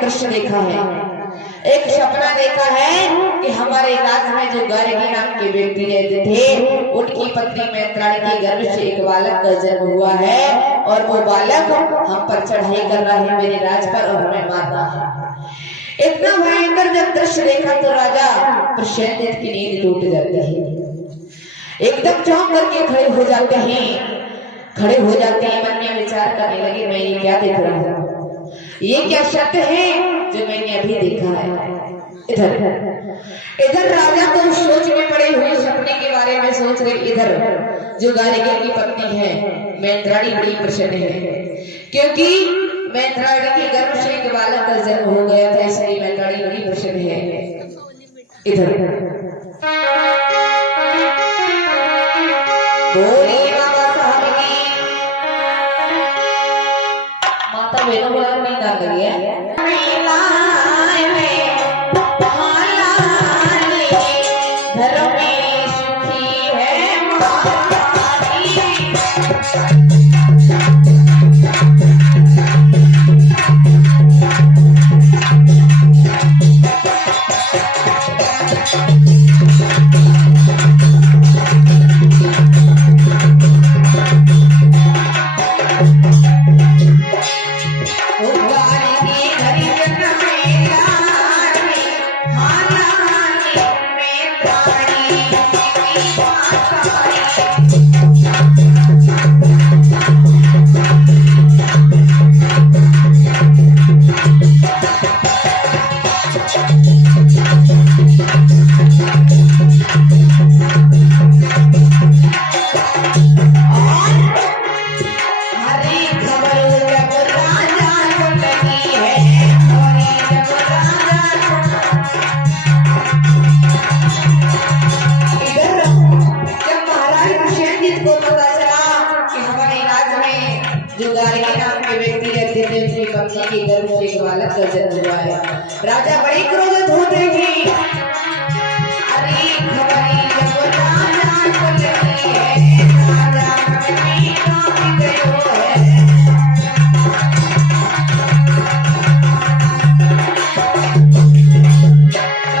दृश्य देखा है, एक सपना देखा है कि हमारे राज्य में जो गार्गी नाम के व्यक्ति रहते थे, उनकी पत्नी मैत्राणी के गर्भ से एक बालक का जन्म हुआ है और वो बालक हम पर चढ़ाई कर रहा है मेरे राज पर और हमें मार रहा है। इतना भयंकर जब दृश्य देखा तो राजा प्रसेनजित की नींद टूट जाती है, एकदम चौंक करके खड़े हो जाते हैं, मन में विचार करने लगे मैं ये क्या देख रहा हूँ, ये क्या सत्य है जो मैंने अभी देखा है। इधर राजा को सोच में पड़े हुए सपने के बारे में सोच रहे, इधर जो गार्गी की पत्नी है मैत्राणी बड़ी प्रसन्न है, क्योंकि मैत्राणी के गर्भ से एक बालक का जन्म हो गया था, इसलिए मैत्राणी बड़ी प्रसन्न है। इधर माता बहनों को नींद आ गई है। घर में सुखी है के गर्भ से एक बालक का जन्म हुआ है। राजा बड़े क्रोधित होते हैं, अरे खबरी जब राजा को लगी है, राजा अपनी नाम गयो है।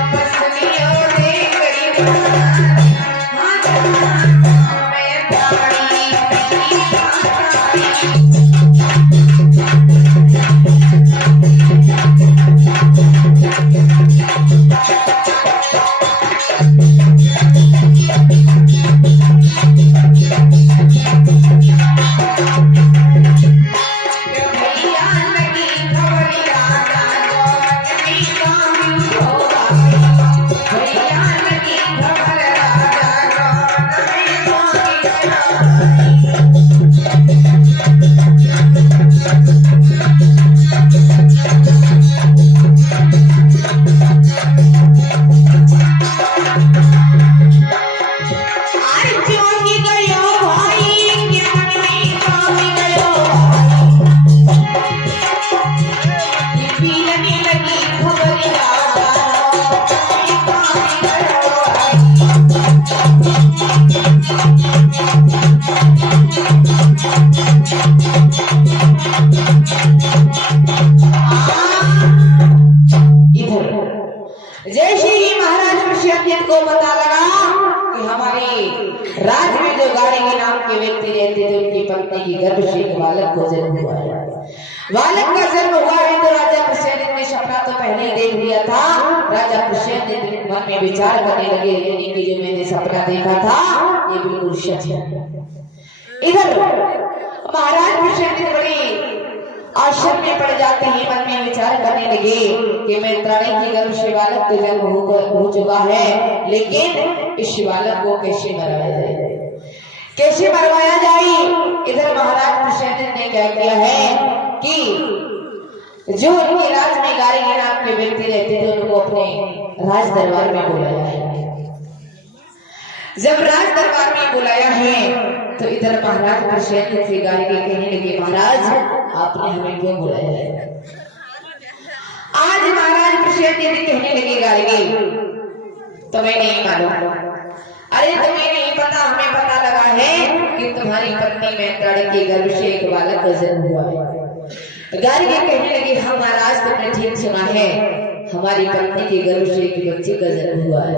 तपस्वियों ने करी जैसे ही महाराज प्रसेनजीत को पता लगा कि हमारे राज में जो गाड़ी के नाम के व्यक्ति रहते थे उनकी पत्नी की गर्भ से एक बालक को जन्म हुआ है। बालक का जन्म हुआ है तो राजा प्रसेनजीत ने सपना तो पहले ही देख लिया था। राजा प्रसेनजीत मन में विचार करने लगे यानी कि जो मैंने सपना देखा था ये बिल्कुल सच है। इधर महाराज प्रसेनजीत बड़ी आश्चर्य में पड़ जाते हैं, मन में विचार करने लगे कि मैत्राणी की गर्भ से बालक तो जन्म हो चुका है, लेकिन इस बालक को कैसे मरवाया जाए, कैसे मरवाया जाए। इधर महाराज प्रसेनजीत ने क्या किया है कि जो उनके राज में गाड़ी के नाम के व्यक्ति रहते थे उनको अपने राज दरबार में बुलाया है। जब राज दरबार में बुलाया है तो इधर महाराज प्रसेनजीत से गाड़ी के कहने लगे, महाराज आपने हमें क्यों बुलाया है। आज महाराज प्रसेनजीत कहने लगे गाड़ी तुम्हें नहीं मालूम, अरे तुम्हें नहीं पता, हमें पता लगा है कि तुम्हारी पत्नी मैत्राणी के गर्भ से एक बालक का जन्म हुआ है। गाड़ी कहने लगी हाँ महाराज तुमने ठीक सुना है, हमारी पत्नी के गर्भ से एक बच्चे का जन्म हुआ है।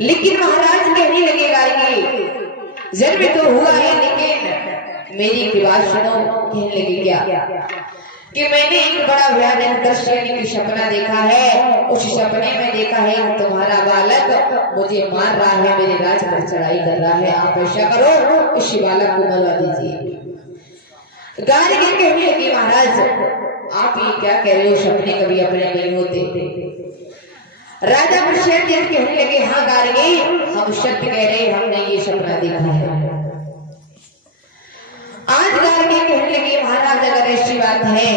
लेकिन महाराज कहने लगे गाड़ी जन्म तो हुआ है लेकिन मेरी की बात सुनो। कहने लगे क्या कि मैंने एक बड़ा भयानक दृश्य की सपना देखा है। उस सपने में देखा है कि तुम्हारा बालक मुझे मार रहा है, मेरे राज पर चढ़ाई कर रहा है। आप ऐसा करो इस बालक को मरवा दीजिए। गाड़ी के कहने लगी महाराज आप ये क्या कह रहे हो, सपने कभी अपने नहीं होते। राजा प्रसेनजीत कहने लगे हाँ गाड़ी हम सत्य कह रहे, हमने ये सपना देखा है। आज गाड़ी कहने लगे महाराज अगर ऐसी बात है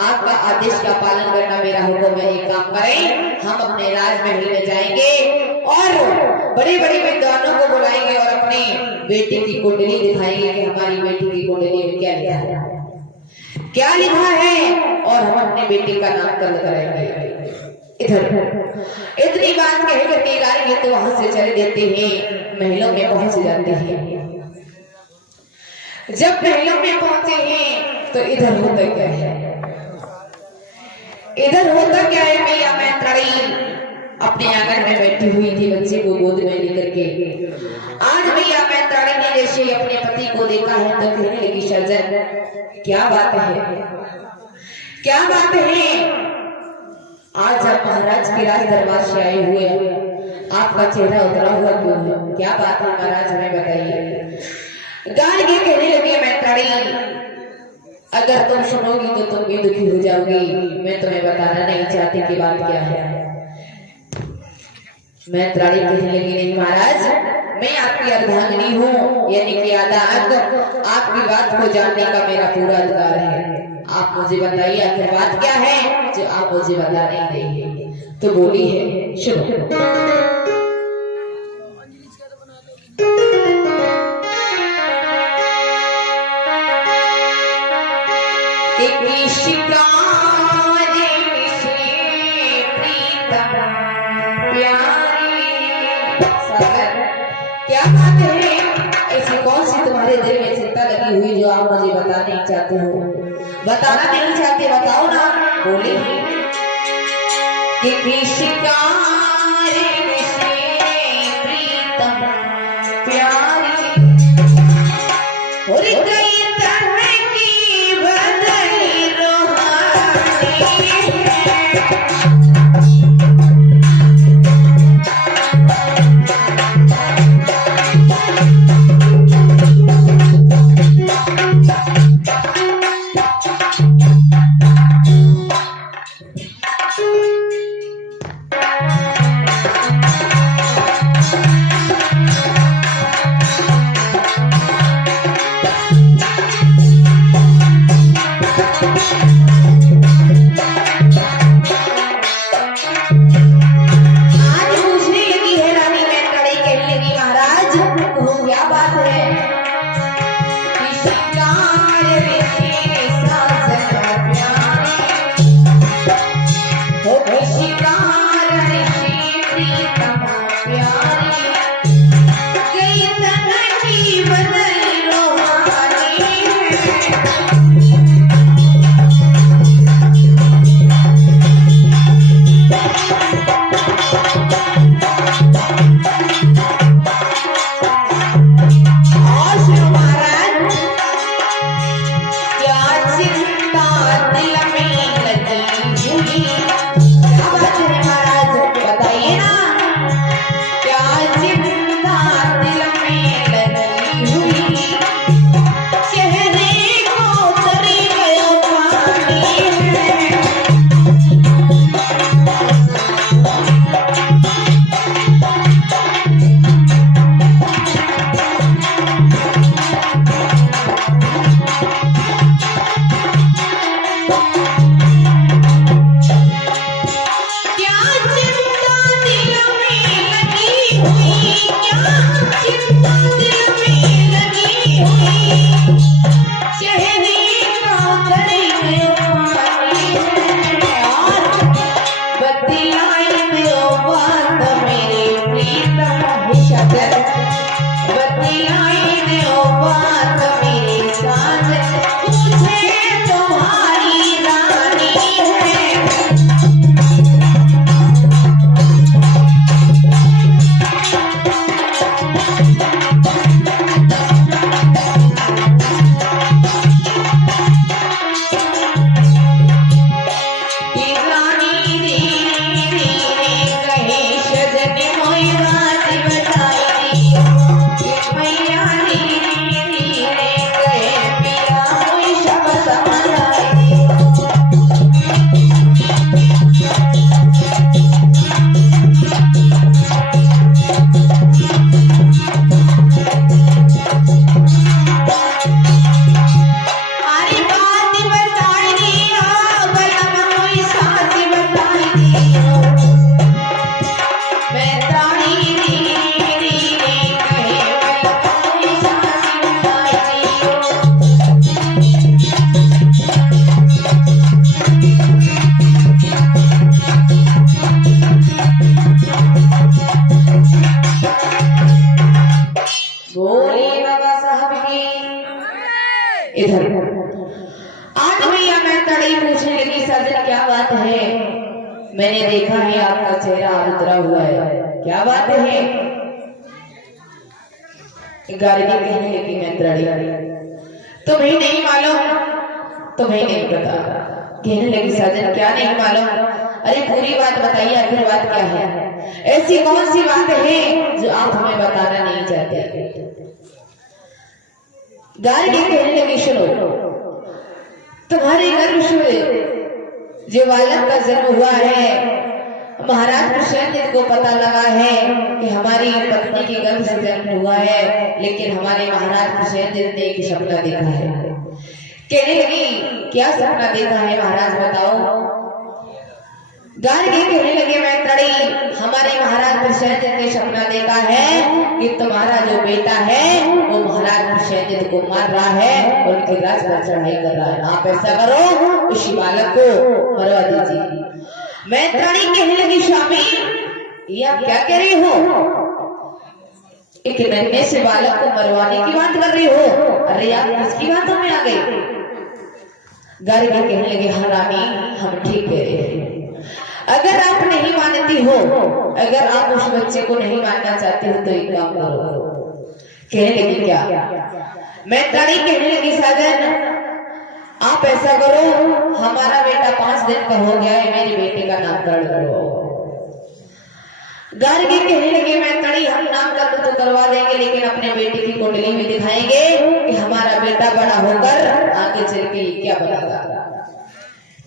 आपका आदेश का पालन करना मेरा हुक्म है। एक काम करें हम अपने राजमहल में जाएंगे और बड़े बड़े विद्वानों को बुलाएंगे और अपनी बेटी की कुंडली दिखाएंगे कि हमारी बेटी की कुंडली में क्या लिखा है, क्या लिखा है, और हम अपने बेटी का नामकरण कराएंगे। इधर इतनी बात कह करके गाड़ी तो वहां से चले देते हैं, महलों में पहुंच जाते हैं। जब महलों में पहुंचे हैं तो इधर होता क्या है, इधर होता क्या है मैया मैत्राणी अपने आंगन में बैठी हुई थी बच्चे को गोद में लेकर के। आज मैया मैत्राणी ने जैसे अपने पति को देखा है तो कहने लगी सज्जन क्या बात है, क्या बात है, आज आप महाराज के राज दरबार से आए हुए आपका चेहरा उतरा हुआ क्यों है, क्या बात है महाराज हमें बताइए। गाड़ी कहने लगे मैत्राणी अगर तुम सुनोगी तो तुम भी दुखी हो जाओगी, मैं तुम्हें बताना नहीं चाहती कि बात क्या है। मैत्राणी कहने लगी नहीं महाराज मैं आपकी अर्धांगिनी हूँ, यानी कि आधा अंग, आपकी बात को जानने का मेरा पूरा अधिकार है। आप मुझे बताइए आखिर बात क्या है जो आप मुझे बता नहीं देंगे। तो बोली है सुनो। क्या बात है, ऐसी कौन सी तुम्हारे दिल में चिंता लगी हुई जो आप मुझे बता नहीं चाहते हो, बताना नहीं चाहते, बताओ ना। बोले कि हुई क्या चिंता दिल में लगी हुई, चेहरे का दर्द पानी है और बतलाई दो बात मेरे प्रीतम शकर, बतलाई दो बात मेरे साजन, मुझे तुम्हारी रानी है। इधर आदमी मैं तड़ी पूछने लगी, साजन क्या बात है? मैंने देखा है आपका चेहरा उतरा हुआ है, क्या बात है? गाड़ी कहने लगी मैं तड़ी, तुम्हें नहीं मालूम, तुम्हें नहीं पता। कहने लगी साजन क्या नहीं मालूम? अरे पूरी बात बताइए, आखिर बात क्या है? ऐसी कौन सी बात है जो आप हमें बताना नहीं चाहते? गार्गी कहने लगी सुनो, तुम्हारे गर्भ से जो बालक का जन्म हुआ है, महाराज कृष्ण को पता लगा है कि हमारी पत्नी के गर्भ से जन्म हुआ है, लेकिन हमारे महाराज कृष्ण ने एक सपना देखा है। कहने लगी क्या सपना देखा है महाराज बताओ? गार्गी कहने लगे मैं तड़ी, हमारे महाराज कृष्ण ने सपना देखा है कि तुम्हारा जो बेटा है वो महाराज कृष्ण को मार रहा है और उनके राज पर चढ़ाई कर रहा है। आप ऐसा करो, उसी बालक को मरवा दीजिए। मैं तड़ी कहने लगी स्वामी ये आप क्या कह रही हो? एक नन्हे से बालक को मरवाने की बात कर रही हो? अरे आप किसकी बातों में आ गई? गार्गी कहने लगे हाँ रानी हम ठीक कह रहे हैं, अगर आप नहीं मानती हो, अगर आप उस बच्चे को नहीं मानना चाहते हो तो एक काम करो। कहने लगी क्या? मैं तड़ी कहने लगी साजन आप ऐसा करो, हमारा बेटा 5 दिन का हो गया है, मेरे बेटे का नामकरण करो। गार्गी कहने लगे मैं तड़ी हम नामकरण तो करवा देंगे, लेकिन अपने बेटे की कुंडली में दिखाएंगे कि हमारा बेटा बड़ा होकर आगे चल के क्या बनेगा।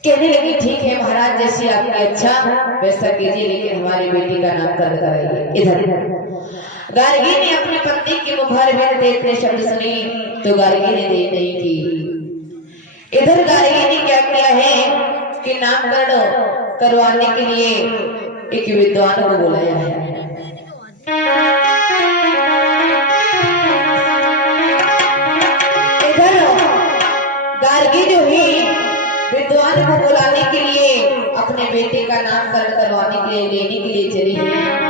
कहने लगी ठीक है महाराज, जैसी आपकी अच्छा वैसा कीजिए, लेकिन हमारे बेटी का नामकरण कराइए। इधर गार्गी ने अपनी पत्नी के मुखार में देखने शब्द सुनी तो गार्गी ने देख नहीं की। इधर गार्गी ने क्या किया है कि नामकरण करवाने के लिए एक विद्वान को बुलाया है। इधर गार्गी जो है विद्वान को बुलाने के लिए अपने बेटे का नामकरण करवाने के लिए लेने के लिए चली है।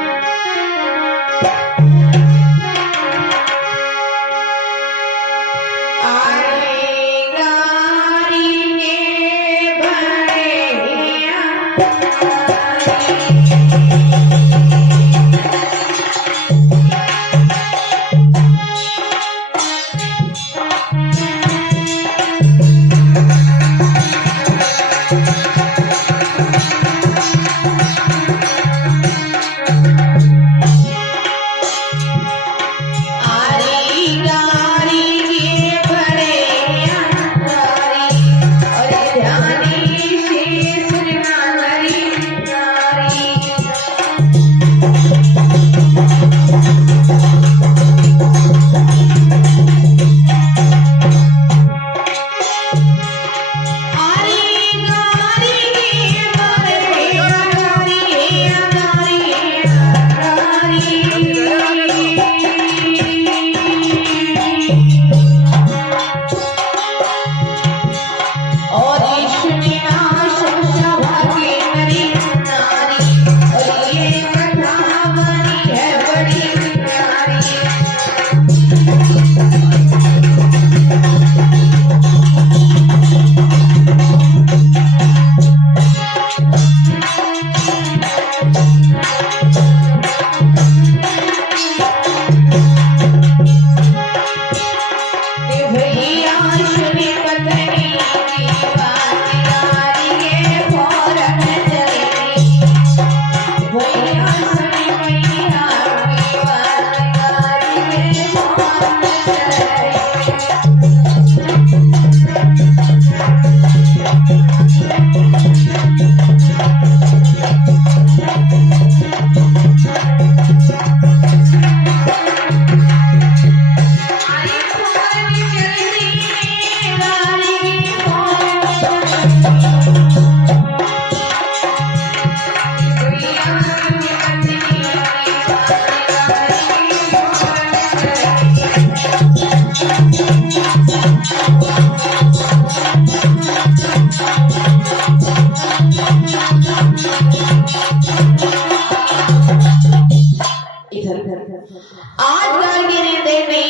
आज गार्गी देवी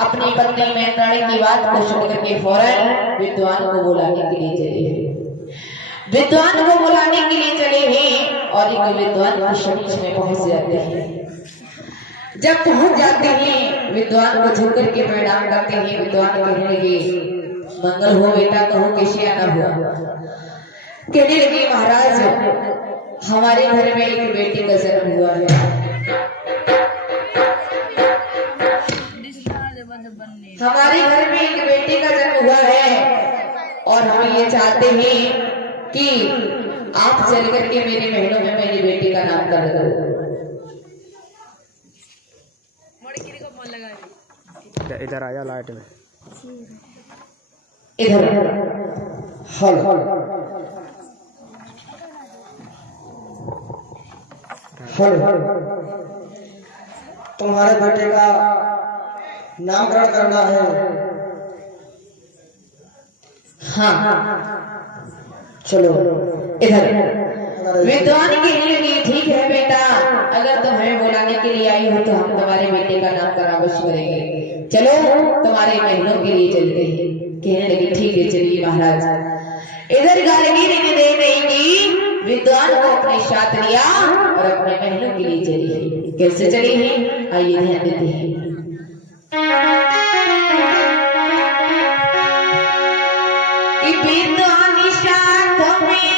अपनी पत्नी मैत्राणी की बात को सुनकर के फौरन विद्वान को बुलाने के लिए चले। विद्वान को बुलाने के लिए चले हैं और एक विद्वान के समक्ष में पहुंच जाते हैं। जब पहुंच जाते हैं विद्वान को झुक करके प्रणाम करते हैं। विद्वान कहने लगे मंगल हो बेटा, कहो कैसे आना हुआ। कहने लगे महाराज हमारे घर में एक बेटी का जन्म हुआ है। हमारे घर में एक बेटी का जन्म हुआ है और हम ये चाहते हैं कि आप चल करके मेरे महलों में मेरी बेटी का नाम कर दो। इधर आया लाइट में, इधर तुम्हारे बेटे का नामकरण करना है। हाँ चलो इधर। विद्वान के लिए ठीक है बेटा, अगर तुम हमें बुलाने के लिए आई हो तो हम तुम्हारे बेटे का नामकरण अवश्य करेंगे। चलो तुम्हारे महलों के लिए चलते हैं। कहने लगे ठीक है चलिए महाराज। इधर गार्गी ने दे देंगी विद्वान को अपने साथ लिया और अपने महलों के लिए चली है। कैसे चली है आइए ध्यान देते हैं। विद्वान साथ में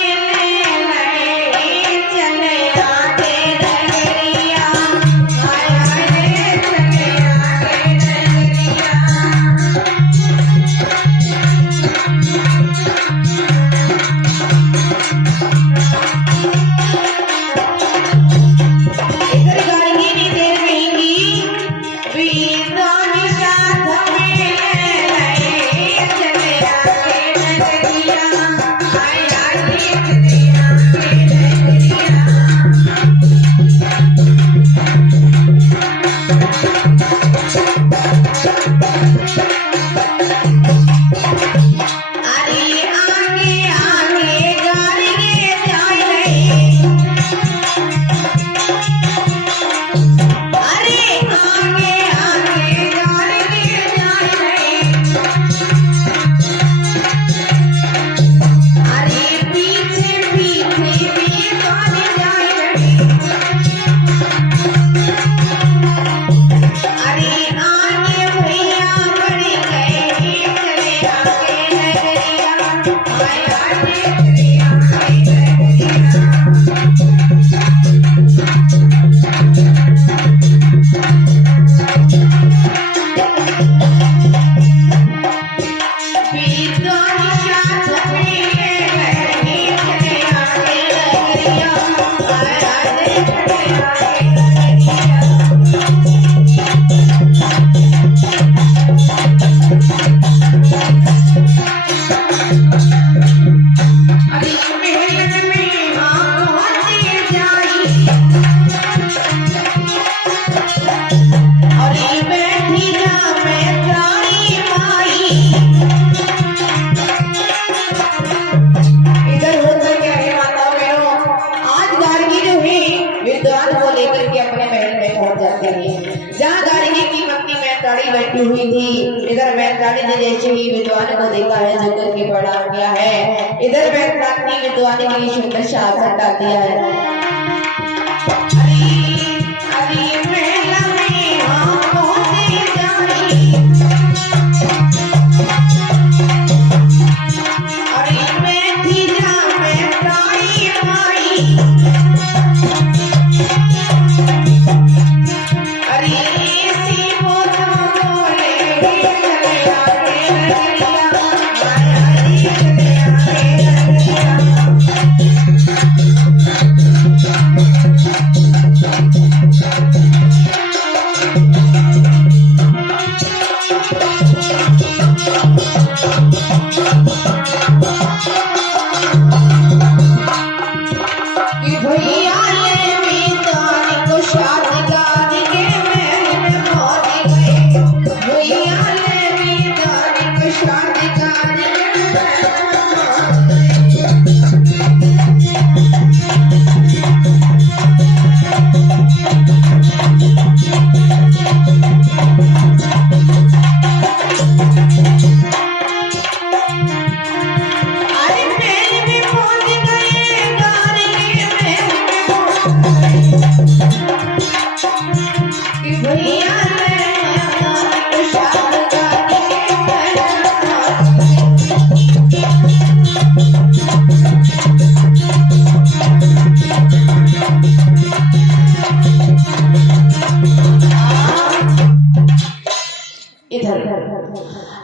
पहुंच जाते हैं जहाँ गार्गी की पत्नी मैत्राणी बैठी हुई थी। इधर मैत्राणी ने जैसे ही विद्वान को देखा है जो करके प्रणाम किया है, इधर मैत्राणी विद्वान के लिए सुंदर सा आसन डाल दिया है।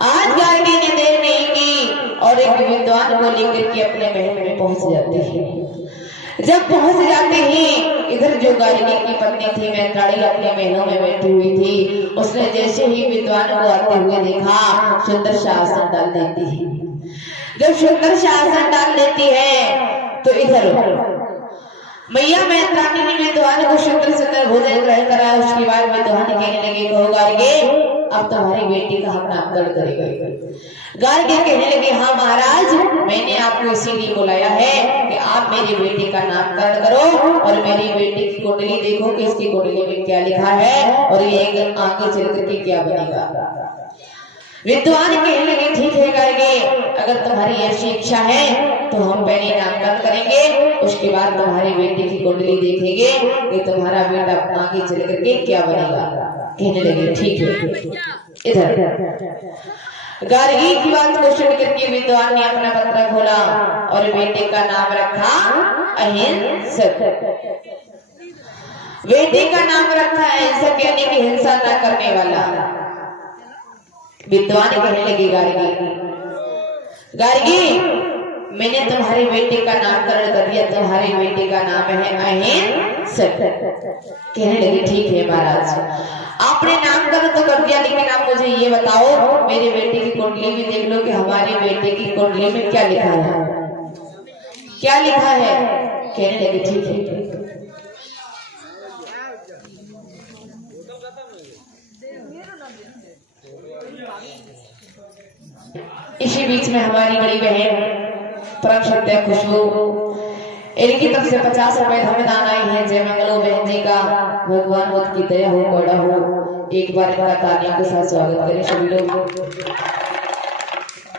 आज गार्गी ने देर नहीं की और एक विद्वान को लेकर के अपने महल में पहुंच जाते हैं। जब पहुंच जाते हैं, इधर जो गार्गी की पत्नी थी मैत्राणी अपने महलों में बैठी हुई थी, उसने जैसे ही विद्वान को आते हुए देखा, सुंदर सा आसन डाल देती है। जब सुंदर सा आसन डाल देती है तो इधर मैया मैत्राणी ने विद्वान को सुंदर सुंदर भोजन ग्रहण कराया। उसके बाद विद्वान कहने लगे, कहो गार्गी अब तुम्हारी बेटी का हम नामकरण करेंगे। गार्गी कहने लगे, हाँ महाराज, मैंने आपको इसीलिए बुलाया है कि आप मेरी बेटी का नामकरण करो और मेरी बेटी की कुंडली देखो कि इसकी कुंडली में क्या लिखा है और ये आगे चल करके क्या बनेगा। विद्वान कहने लगे, ठीक है गार्गी, अगर तुम्हारी ऐसी इच्छा है तो हम पहले नामकरण करेंगे, उसके बाद तुम्हारी बेटी की कुंडली देखेंगे कि तुम्हारा बेटा आगे चल करके क्या बनेगा। कहने लगे, ठीक है। इधर गार्गी की बात को सुन करके विद्वान ने अपना पत्र खोला और बेटे का नाम रखा अहिंसक। बेटे का नाम रखा अहिंसक, यानी कि हिंसा न करने वाला। विद्वान कहने लगे, गार्गी, मैंने तुम्हारे बेटे का नामकरण कर दिया, तुम्हारे बेटे का नाम है अहिंसक। कहने लगे, ठीक है महाराज, आपने नामकरण तो कर दिया, लेकिन आप मुझे ये बताओ, मेरे बेटे की कुंडली में देख लो कि हमारे बेटे की कुंडली में क्या लिखा है, क्या लिखा है। कहने लगे, ठीक है। इसी बीच में हमारी बड़ी बहन परम सत्य खुशबू, इनकी तरफ से 50 रुपए धर्मदान आई है। जय मंगलो बहन जी का, भगवान बुद्ध की दया हो, बड़ा हो। एक बार इनका तालियों के साथ स्वागत करें सभी लोग।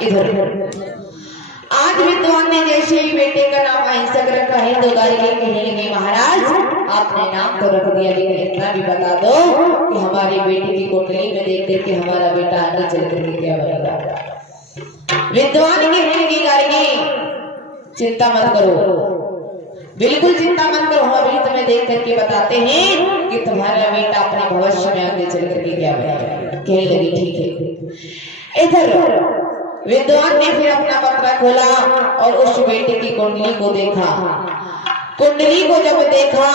इधर आज विद्वान ने जैसे ही बेटे का नाम अहिंसक रखा है तो गार्गी कहने लगे, महाराज, आपने नाम तो रख दिया, लेकिन इतना भी बता दो कि हमारी बेटी की कुंडली में देख करके हमारा बेटा आगे चल करके क्या बनेगा। विद्वान कहने लगे, गार्गी, चिंता मत करो, बिल्कुल चिंता मत करो, हम अभी तुम्हें देख करके बताते हैं कि तुम्हारा बेटा अपने भविष्य में आगे चल करके क्या बनेगा। कहने लगे, ठीक है। इधर विद्वान ने फिर अपना पत्र खोला और उस बेटे की कुंडली को देखा। कुंडली को जब देखा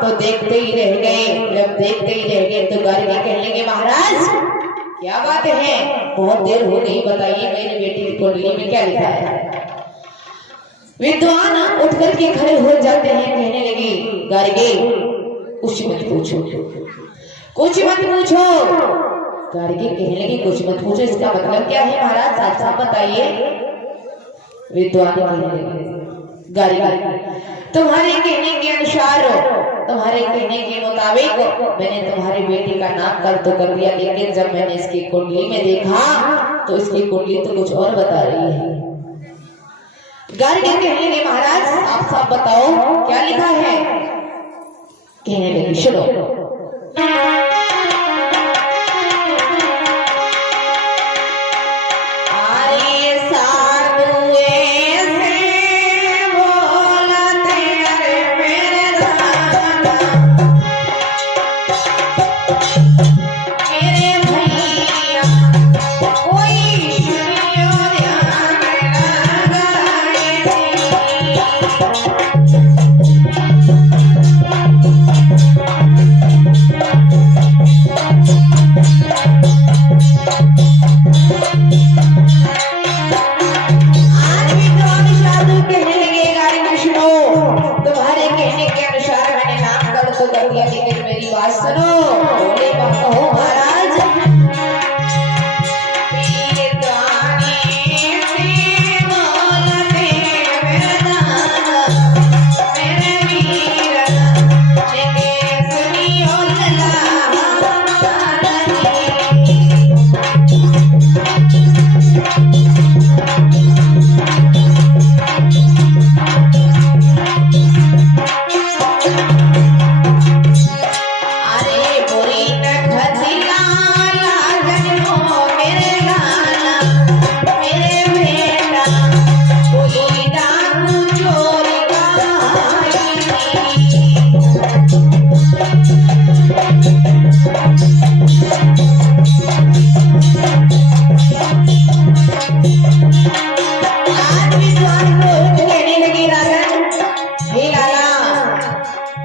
तो देखते ही रह गए। जब देखते ही रह गए तो गार्गी कहने लगे, महाराज, क्या बात है, बहुत देर हो गई, बताइए मेरी बेटी की कुंडली में क्या लिखा है। विद्वान उठ करके खड़े हो जाते हैं। कहने लगे, गार्गी, कुछ मत पूछो, कुछ मत पूछो। गार्गी कहने लगी, कुछ मत पूछो, इसका मतलब क्या है महाराज, साथ साथ बताइए। विद्वान कहने लगे, गार्गी, तुम्हारे कहने के अनुसार तुम्हारे कहने के मुताबिक मैंने तुम्हारी बेटी का नाम कर दिया, लेकिन जब मैंने इसकी कुंडली में देखा तो इसकी कुंडली तो कुछ और बता रही है। गार्गी कहने लगे महाराज आप साफ बताओ क्या लिखा है। कहने लगी सुनो, लेकिन मेरी बात सुनो। बोले कहो महाराज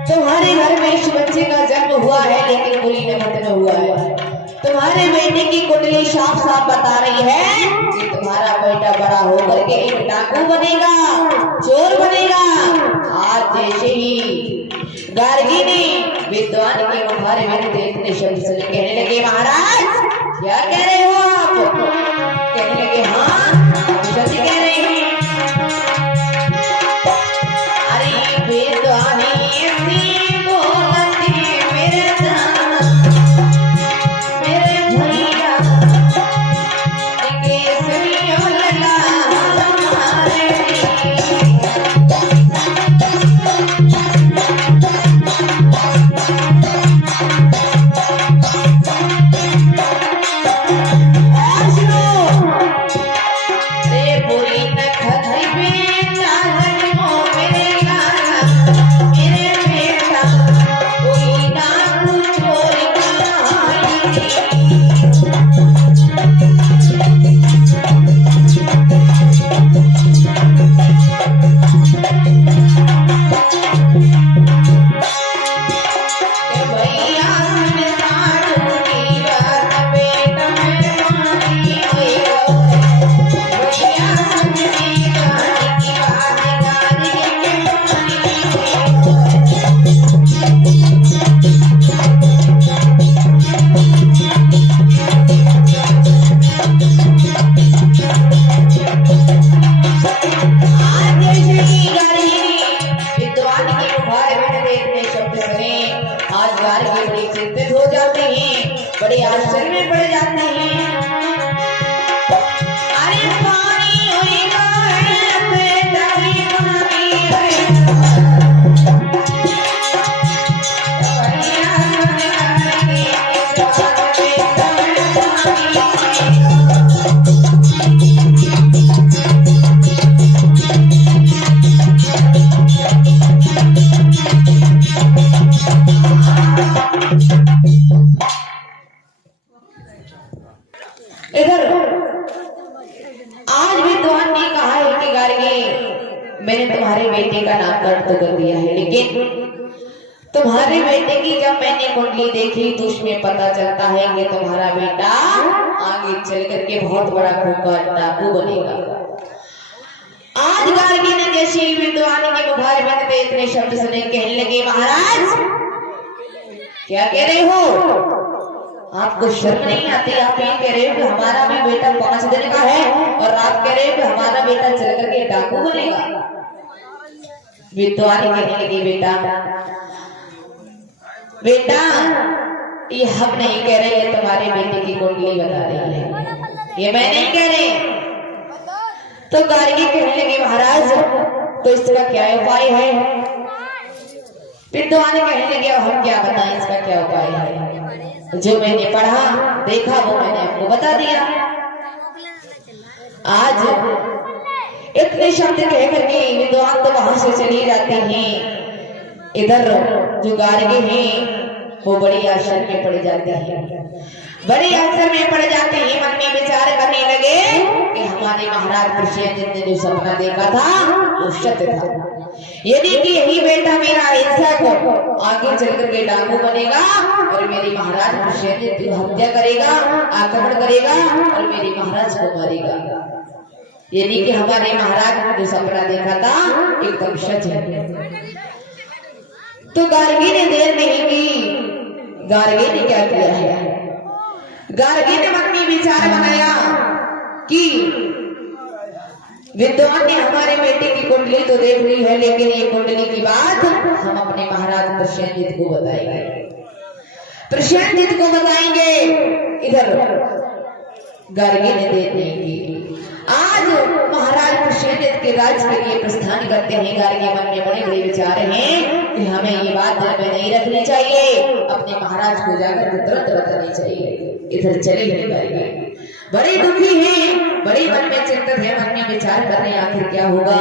तुम्हारे घर में इस बच्चे का जन्म हुआ है, लेकिन बुरी नमत में हुआ है। तुम्हारे बेटे की कुंडली साफ साफ बता रही है कि तुम्हारा बेटा बड़ा होकर के एक डाकू बनेगा, चोर बनेगा। आज जैसे ही गार्गी ने विद्वान के तुम्हारे बेटे इतने शब्द सुने, कहने लगे महाराज क्या कह रहे हो आप। कहने लगे हाँ सच कह रहे हैं। अरे विद्वानी बड़े आश्चर्य में पड़ जाते हैं। अरे पानी होएगा है बेटा भी पानी इधर आज विद्वान ने कहा है कि गार्गी मैंने तुम्हारे बेटे का नामकरण तो कर दिया है, लेकिन तुम्हारे बेटे की जब मैंने कुंडली देखी तो उसमें पता चलता है कि तुम्हारा बेटा आगे चल करके बहुत बड़ा खूंखार डाकू बनेगा। आज गार्गी ने जैसे ही विद्वान के मुखार बंद पे इतने शब्द सुने, कहने लगे महाराज क्या कह रहे हो, आपको शर्म नहीं आती। आप ये कह रहे हो कि हमारा भी बेटा 5 दिन का है और आप कह रहे हो कि हमारा बेटा चल करके डाकू बनेगा। विद्वान कहने लगे बेटा बेटा ये हम नहीं कह रहे, ये तुम्हारे बेटे की कुंडली बता रही है, ये मैं नहीं कह रही। तो गार्गी कहने लगे महाराज तो इसका क्या उपाय है? विद्वान कहने लगे अब हम क्या बताएं इसका क्या उपाय है, जो मैंने पढ़ा देखा वो मैंने आपको बता दिया। आज इतने शब्द कह करके विद्वान तो वहां से चले जाते हैं, इधर जो गार्गी हैं वो बड़ी आश्चर्य में पड़ जाते हैं, बड़े आश्चर्य में पड़ जाते हैं। मन में विचार करने लगे कि हमारे महाराज कृष्ण ने जो सपना देखा था वो सत्य था, यदि कि यही बेटा मेरा हिंसक आगे चलकर के डाकू बनेगा और मेरे महाराज कृष्ण की हत्या करेगा, आक्रमण करेगा और मेरे महाराज को मारेगा, यदि कि हमारे महाराज ने जो सपना देखा था एकदम सच है। तो गार्गी ने देर नहीं की, गार्गी ने क्या किया है, गार्गी ने मन में विचार बनाया कि विद्वान ने हमारे बेटे की कुंडली तो देख ली है, लेकिन ये कुंडली की बात हम अपने महाराज प्रसेनजीत को बताएंगे, प्रसेनजीत को बताएंगे। इधर गार्गी ने देख नहीं की, आज महाराज प्रसेनजीत के राज के लिए प्रस्थान करते हैं। गार्गी मन में बड़े बड़े विचार हैं कि हमें ये बात दिल में नहीं रखनी चाहिए, अपने महाराज को जाकर तुरंत बतानी चाहिए। इधर चले गए गार्गी, बड़े दुखी हैं, बड़ी मन में चिंतित है, मन में विचार कर रहे हैं आखिर क्या होगा।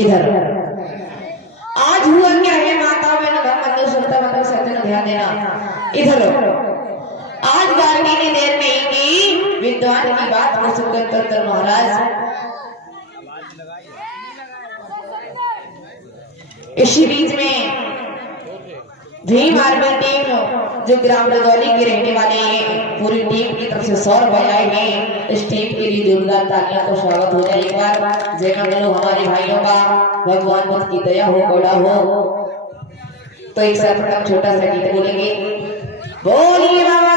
इधर आज हुआ क्या है माता बहनों धर्म सुनता मतलब सज्जन ध्यान देना। इधर आज गार्गी ने देर नहीं की, विद्वान की बात को सुनकर तंत्र महाराज इसी बीच में भीम आर्मी टीम जो ग्राम रदौली के रहने वाले हैं पूरी टीम की तरफ से 100 रुपए आए हैं। इस टीम के लिए जोरदार तालियों को स्वागत हो जाए। एक बार जय मंगलो हमारे भाइयों का, भगवान बुद्ध की दया हो, गोड़ा हो। तो एक साथ छोटा सा गीत बोलेंगे, बोलिए बाबा